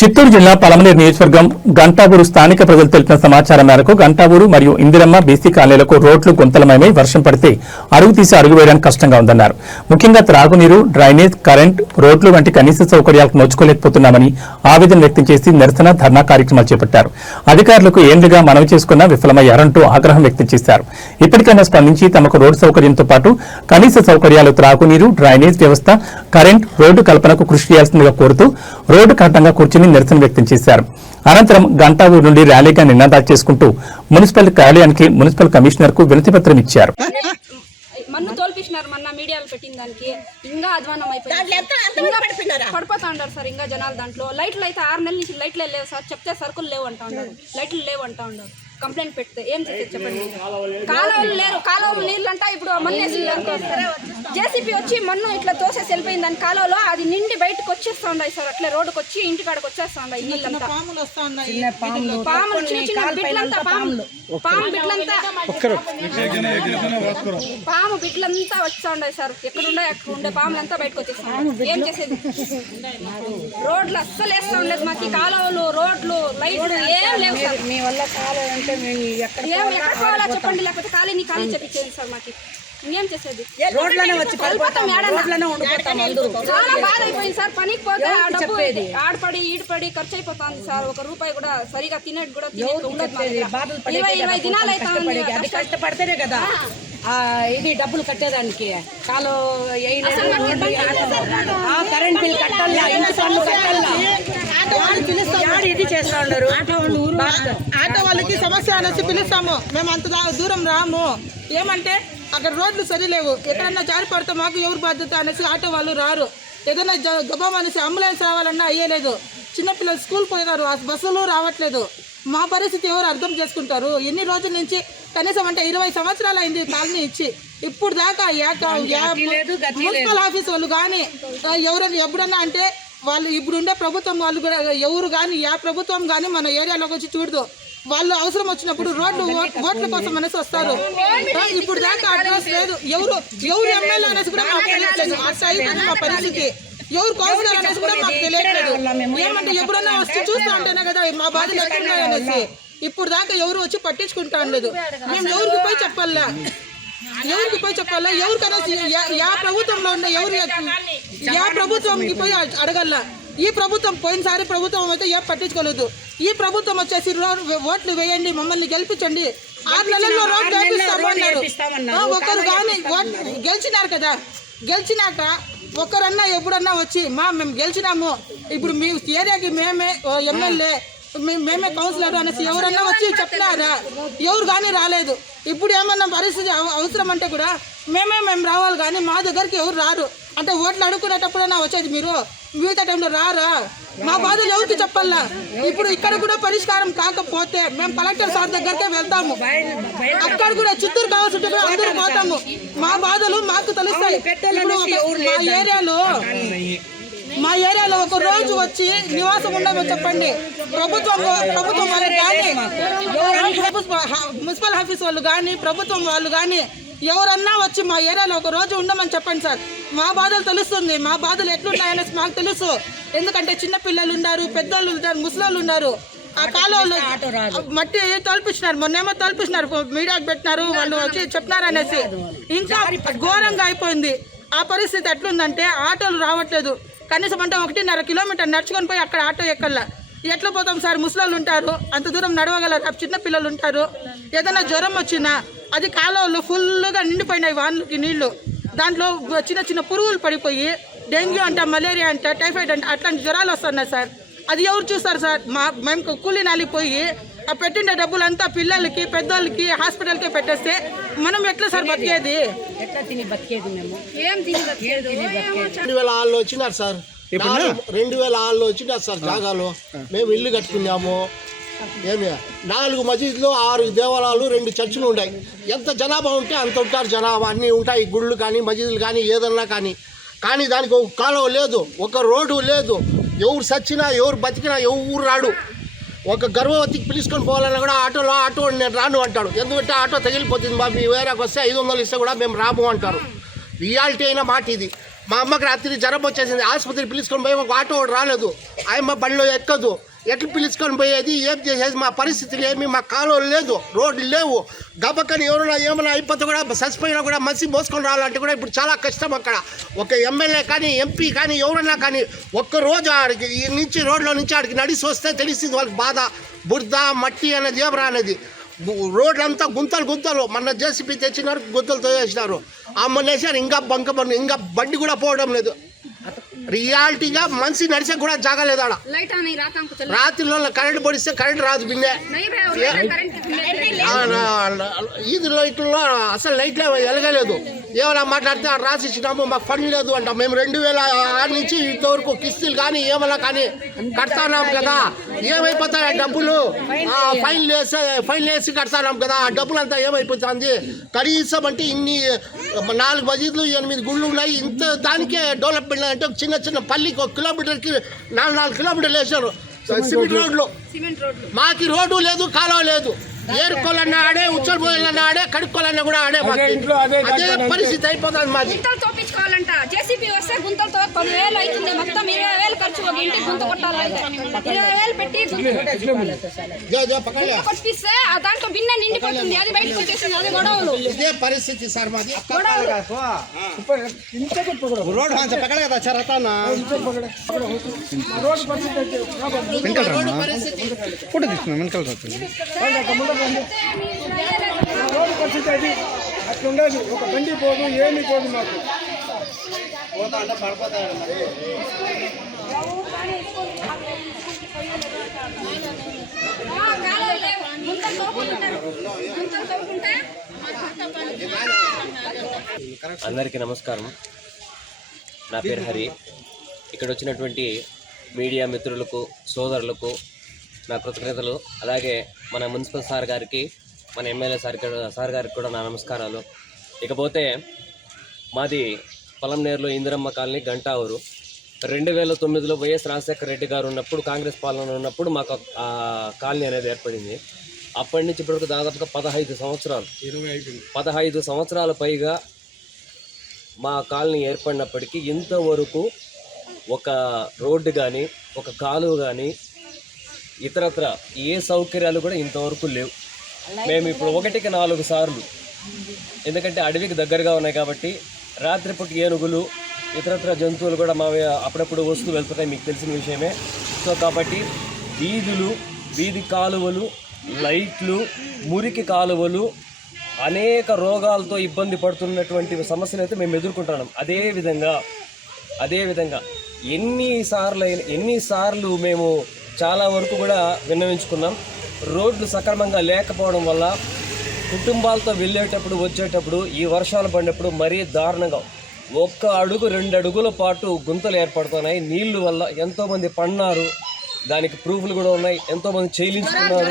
చిత్తూరు జిల్లా పలమనేరు నియోజకవర్గం గంటావూరు స్థానిక ప్రజలు తెలిపిన సమాచారం మేరకు గంటావూరు మరియు ఇందిరమ్మ బీసీ కాలనీలకు రోడ్లు గుంతలమయమై వర్షం పడితే అడుగు తీసి అడుగు వేయడానికి కష్టంగా ఉందన్నారు. ముఖ్యంగా త్రాగునీరు, డ్రైనేజ్, కరెంట్, రోడ్లు వంటి కనీస సౌకర్యాలకు నోచుకోలేకపోతున్నామని ఆవేదన వ్యక్తం చేసి నిరసన ధర్నా కార్యక్రమాలు చేపట్టారు. అధికారులకు ఏండ్లుగా మనవి చేసుకున్నా విఫలమయ్యారంటూ ఆగ్రహం వ్యక్తం చేశారు. ఇప్పటికైనా స్పందించి తమకు రోడ్డు సౌకర్యంతో పాటు కనీస సౌకర్యాలు, త్రాగునీరు, డ్రైనేజ్ వ్యవస్థ, కరెంట్, రోడ్డు కల్పనకు కృషి చేయాల్సిందిగా కోరుతూ రోడ్డు కట్టంగా కూర్చుని నిరసన వ్యక్తం చేశారు. అనంతరం గంటావూరు నుండి ర్యాలీగా నినాదాలు చేసుకుంటూ మున్సిపల్ కార్యాలయానికి మున్సిపల్ కమిషనర్ కు వినతిపత్రం ఇచ్చారు. మన్ను తోల్పిస్తున్నారు, మొన్న మీడియాలో పెట్టిన దానికి ఇంకా అధ్వానం అయిపోయింది. పడిపోతా ఉన్నారు సార్ ఇంకా జనాలు. దాంట్లో లైట్లు అయితే 6 నెలల నుంచి లైట్లు లేవు సార్. చెప్తే సరుకులు లేవు అంటా ఉన్నారు, లైట్లు లేవు అంటా ఉన్నారు. కంప్లైంట్ పెడితే ఏం చేసేది చెప్పండి. కాలువలు లేరు, కాలువలు నీళ్ళు అంటా ఇప్పుడు మన్నేసి జేసీపీ వచ్చి మన్ను ఇట్లా తోసేసి వెళ్ళిపోయింది దాని కాలువలో. అది నిండి బయటకు వచ్చేస్తా ఉన్నాయి సార్. అట్లే రోడ్డుకు వచ్చి ఇంటికాడకు వచ్చేస్తా ఉన్నాయి నీళ్ళంతా. పాములు చిన్న చిన్న బిడ్లంతా, పాము బిడ్లంతా వస్తా ఉన్నాయి సార్. ఎక్కడ ఉండే పాములంతా బయటకు వచ్చేస్తాం. ఏం చేసేది? రోడ్లు అస్సలు వేస్తా ఉండలేదు మాకు. ఈ కాలువలు, రోడ్లు, లైట్లు ఏం లేవు సార్. మీ వల్ల ఎక్కడ పోవాలా చెప్పండి, లేకపోతే ఖాళీ చెప్పించేది సార్. మాకు ఇంకేం చేసేది? చాలా బాధ అయిపోయింది సార్. పనికి పోతే ఆడపడి ఈడపడి ఖర్చు అయిపోతుంది సార్. 1 రూపాయి కూడా సరిగా తినేది కూడా ఉండదు. 20 దినాలు అయితే కష్టపడితేనే కదా ఇది డబ్బులు కట్టేదానికి. కాలు కరెంట్ బిల్ కట్టాలా, ఇంటి పన్ను కట్టాలా, ఇది చేస్తా ఉన్నారు. ఆటో వాళ్ళకి సమస్య అనేసి పిలుస్తాము. మేము అంత దూరం రాము. ఏమంటే అక్కడ రోడ్లు సరిలేవు. ఎక్కడన్నా జారి పడితే మాకు ఎవరు బాధ్యత అనేసి ఆటో వాళ్ళు రారు. ఏదైనా గబం అనేసి అంబులెన్స్ రావాలన్నా అయ్యలేదు. చిన్నపిల్లలు స్కూల్ పోయినారు, బస్సులు రావట్లేదు. మా పరిస్థితి ఎవరు అర్థం చేసుకుంటారు? ఎన్ని రోజుల నుంచి కనీసం అంటే 20 సంవత్సరాలు అయింది కాలనీ ఇచ్చి. ఇప్పుడు దాకా మున్సిపల్ ఆఫీస్ వాళ్ళు కానీ ఎవరైనా ఎప్పుడన్నా అంటే వాళ్ళు ఇప్పుడుండే ప్రభుత్వం వాళ్ళు కూడా ఎవరు కానీ ప్రభుత్వం కానీ మన ఏరియాలోకి వచ్చి చూడదు. వాళ్ళు అవసరం వచ్చినప్పుడు రోడ్లు ఓట్ల కోసం అనేసి వస్తారు. ఇప్పుడు దాకా అడ్రస్ లేదు. ఎవరు ఎమ్మెల్యే అనేసి కూడా మాకు తెలియట్లేదు. అట్లా మా పరిస్థితి. ఎవరు కౌన్సిలర్ అనేసి కూడా మాకు తెలియట్లేదు. ఏమంటే ఎప్పుడన్నా వచ్చి చూస్తూ ఉంటేనే కదా మా బాధలు ఎక్కడున్నాయి అనేసి. ఇప్పుడు దాకా ఎవరు వచ్చి పట్టించుకుంటా లేదు. మేము ఎవరికి పోయి చెప్పాలా? ఎవరికనేసి యా ప్రభుత్వంలో ఉన్న యా ప్రభుత్వంకి పోయి అడగల. ఈ ప్రభుత్వం పోయినసారి ప్రభుత్వం అయితే ఏం పట్టించుకోలేదు. ఈ ప్రభుత్వం వచ్చేసి ఓట్లు వేయండి, మమ్మల్ని గెలిపించండి, 6 నెలల్లో రోడ్లు వేపిస్తామన్నారు. ఒకరు కానీ గెలిచినారు కదా. గెలిచినాక ఒకరన్నా ఎప్పుడన్నా వచ్చి మేము గెలిచినాము, ఇప్పుడు మీ ఏరియాకి మేమే ఎమ్మెల్యే, మేమే కౌన్సిలర్ అనేసి ఎవరన్నా వచ్చి చెప్పినారా? ఎవరు కానీ రాలేదు. ఇప్పుడు ఏమన్నా పరిస్థితి అవసరం అంటే కూడా మేము రావాలి కానీ మా దగ్గరికి ఎవరు రారు. అంటే ఓట్లు అడుక్కునేటప్పుడన్నా వచ్చేది మీరు, మిగతా టైంలో రారా? మా బాధలు ఎవరికి చెప్పాలా? ఇప్పుడు ఇక్కడ కూడా పరిష్కారం కాకపోతే మేము కలెక్టర్ సార్ దగ్గరికే వెళ్తాము. అక్కడ కూడా చిత్తూరు కావాల్సి కూడా అందరూ పోతాము. మా బాధలు మాకు తెలుస్తాయి. మా ఏరియాలో ఒక రోజు వచ్చి నివాసం ఉండమని చెప్పండి. ప్రభుత్వం వాళ్ళు కానీ మున్సిపల్ ఆఫీస్ వాళ్ళు కానీ ప్రభుత్వం వాళ్ళు కానీ ఎవరన్నా వచ్చి మా ఏరియాలో ఒక రోజు ఉండమని చెప్పండి సార్. మా బాధలు తెలుస్తుంది. మా బాధలు ఎట్లున్నాయనేసి మాకు తెలుసు. ఎందుకంటే చిన్నపిల్లలు ఉన్నారు, పెద్దోళ్ళు ఉన్నారు, ముసలాళ్ళు ఉన్నారు. ఆ కాలంలో మట్టి తోల్పించినారు, మొన్నేమో తోల్పించినారు, మీడియాకి పెట్టినారు, వాళ్ళు వచ్చి చెప్పినారు అనేసి. ఇంకా ఘోరంగా అయిపోయింది. ఆ పరిస్థితి ఎట్లుందంటే ఆటోలు రావట్లేదు. కనీసం అంటే 1.5 కిలోమీటర్ నడుచుకొని పోయి అక్కడ ఆటో ఎక్కల్లా. ఎట్లా పోతాం సార్? ముసలాళ్ళు ఉంటారు, అంత దూరం నడవగలరు, చిన్న పిల్లలు ఉంటారు. ఏదైనా జ్వరం వచ్చినా అది కాలువలు ఫుల్గా నిండిపోయినాయి వానలకి నీళ్లు. దాంట్లో చిన్న చిన్న పురుగులు పడిపోయి డెంగ్యూ అంట, మలేరియా అంట, టైఫాయిడ్ అంట అట్లాంటి జ్వరాలు వస్తున్నాయి సార్. అది ఎవరు చూస్తారు సార్? మేము కూలీ నాలిపోయి ఆ పెట్టిన డబ్బులంతా పిల్లలకి, పెద్దోళ్ళకి, హాస్పిటల్కే పెట్టేస్తే మనం ఎట్లా సార్ బతికేది? 2006లో వచ్చినారు సార్. 2006లో వచ్చినారు సార్ జాగాలో. మేము ఇల్లు కట్టుకున్నాము. 4 మసీదులు, 6 దేవాలయాలు, 2 చర్చిలు ఉన్నాయి. ఎంత జనాభా ఉంటే అంత ఉంటారు జనాభా. అన్నీ ఉంటాయి, గుళ్ళు కానీ మసీదులు కానీ ఏదన్నా కానీ దానికి ఒక కాలువ లేదు, ఒక రోడ్డు లేదు. ఎవరు సచ్చినా ఎవరు బతికినా ఎవరు రాడు. ఒక గర్భవతికి పిలుచుకొని పోవాలన్నా కూడా ఆటో నేను రాను అంటాడు. ఎందుకంటే ఆటో తగిలిపోతుంది, మా మీ ఏరియాకి వస్తే 500 ఇస్తే కూడా మేము రాము అంటారు. రియాలిటీ అయిన మాట ఇది. మా అమ్మకి రాత్రి జ్వరం వచ్చేసింది, ఆసుపత్రికి పిలుచుకొని పోయి ఒక ఆటో రాలేదు, ఆయమ్మ బండిలో ఎక్కదు, ఎట్లా పిలుచుకొని పోయేది, ఏం చేసేది, మా పరిస్థితులు ఏమి, మా కాలువలు లేదు, రోడ్లు లేవు, గబక్కని ఎవరైనా ఏమైనా అయిపోతే కూడా చచ్చిపోయినా కూడా మనిషి మోసుకొని రావాలంటే కూడా ఇప్పుడు చాలా కష్టం. అక్కడ ఒక ఎమ్మెల్యే కానీ ఎంపీ కానీ ఎవరైనా కానీ ఒక్కరోజు ఆడికి ఈ నుంచి రోడ్లో నుంచి ఆడికి నడిచి వస్తే తెలిసింది వాళ్ళకి బాధ, బురద మట్టి అనేది ఏమరా అనేది. రోడ్లంతా గుంతలు మన జేసీబీ తెచ్చినారు, గుంతలతో వేసినారు, అమ్మనేసారు, ఇంకా ఇంకా బండి కూడా పోవడం లేదు. రియాలిటీగా మనిషి నడిచే కూడా జాగలేదు ఆడ. రాత్రిలో కరెంట్ పొడిస్తే కరెంట్ రాదు, బిన్నే ఈది లైట్లో అసలు లైట్లో వెలగలేదు. ఏమైనా మాట్లాడితే రాసి ఇచ్చినాము, మాకు పని లేదు అంట. మేము 2006 నుంచి ఇంతవరకు కిస్తీలు కానీ ఏమైనా కానీ కడతాన్నాం కదా, ఏమైపోతాయి డబ్బులు, ఫైన్ వేసి కడతాన్నాం కదా, ఆ డబ్బులంతా ఏమైపోతుంది. కనీసం అంటే ఇన్ని 4 మసీదులు 8 గుళ్ళు ఉన్నాయి, ఇంత దానికే డెవలప్మెంట్ అంటే చిన్న చిన్న పల్లికి 1 కిలోమీటర్కి 4 కిలోమీటర్లు వేసారు సిమెంట్ రోడ్లు. మాకి రోడ్డు లేదు, కాలువ లేదు, ఏరుకోవాలన్నా ఆడే, ఉచ్చలు పోయాలన్నా ఆడే, కడుక్కోవాలన్నా కూడా ఆడే. అదే పరిస్థితి అయిపోతుంది మాది. గుంతలు తోపించుకోవాలంట, జేసీబీ వస్తే గుంతలతో 10,000 అవుతుంది, మొత్తం 20,000 ఖర్చు. ఒక ఇంటికి గుంత కొట్టాలంటే 20,000 పెట్టి కొట్టిస్తే దాంట్లో బిన్న నిండిపోతుంది, అది బయటకు వచ్చేసింది. అది గొడవలు, ఇదే పరిస్థితి సార్ మాది. रोड हाँ से पकड़ गया था अच्छा रहता ना फोटो తీసుకున్నా వెనకాల రాత్రి రోడ్డు పరిస్థితి అది అట్లా ఉండదు. ఒక బండి పోదు, ఏమి పోదు, మాకు పోతా అంటే పడిపోతాడు. అందరికీ నమస్కారం. నా పేరు హరి. ఇక్కడ వచ్చినటువంటి మీడియా మిత్రులకు, సోదరులకు నా కృతజ్ఞతలు. అలాగే మన మున్సిపల్ సార్ గారికి, మన ఎమ్మెల్యే సార్ గారికి కూడా నా నమస్కారాలు. ఇకపోతే మాది పొలంనేరులో ఇందిరమ్మ కాలనీ, గంటావూరు. 2009లో వైఎస్ రాజశేఖర రెడ్డి గారు ఉన్నప్పుడు, కాంగ్రెస్ పాలన ఉన్నప్పుడు మాకు ఆ కాలనీ అనేది ఏర్పడింది. అప్పటి నుంచి ఇప్పటికి దాదాపుగా 15 సంవత్సరాలు, 15 సంవత్సరాల పైగా మా కాలనీ ఏర్పడినప్పటికీ ఇంతవరకు ఒక రోడ్డు కానీ, ఒక కాలువ కానీ, ఇతరత్ర ఏ సౌకర్యాలు కూడా ఇంతవరకు లేవు. మేము ఇప్పుడు 1కి 4 సార్లు, ఎందుకంటే అడవికి దగ్గరగా ఉన్నాయి కాబట్టి రాత్రిపూట ఏనుగులు, ఇతరత్ర జంతువులు కూడా మా అప్పుడప్పుడు వస్తూ వెళ్తుంటాయి, మీకు తెలిసిన విషయమే. సో కాబట్టి వీధులు, వీధి కాలువలు, లైట్లు, మురికి కాలువలు, అనేక రోగాలతో ఇబ్బంది పడుతున్నటువంటి సమస్యలు అయితే మేము ఎదుర్కొంటున్నాం. అదేవిధంగా ఎన్నిసార్లు మేము చాలా వరకు కూడా విన్నవించుకున్నాం. రోడ్లు సక్రమంగా లేకపోవడం వల్ల కుటుంబాలతో వెళ్ళేటప్పుడు, వచ్చేటప్పుడు, ఈ వర్షాలు పడినప్పుడు మరీ దారుణంగా 1 అడుగు 2 అడుగుల పాటు గుంతలు ఏర్పడుతున్నాయి. నీళ్లు వల్ల ఎంతోమంది పడినారు, దానికి ప్రూఫ్లు కూడా ఉన్నాయి, ఎంతోమంది చేయించుకున్నారు.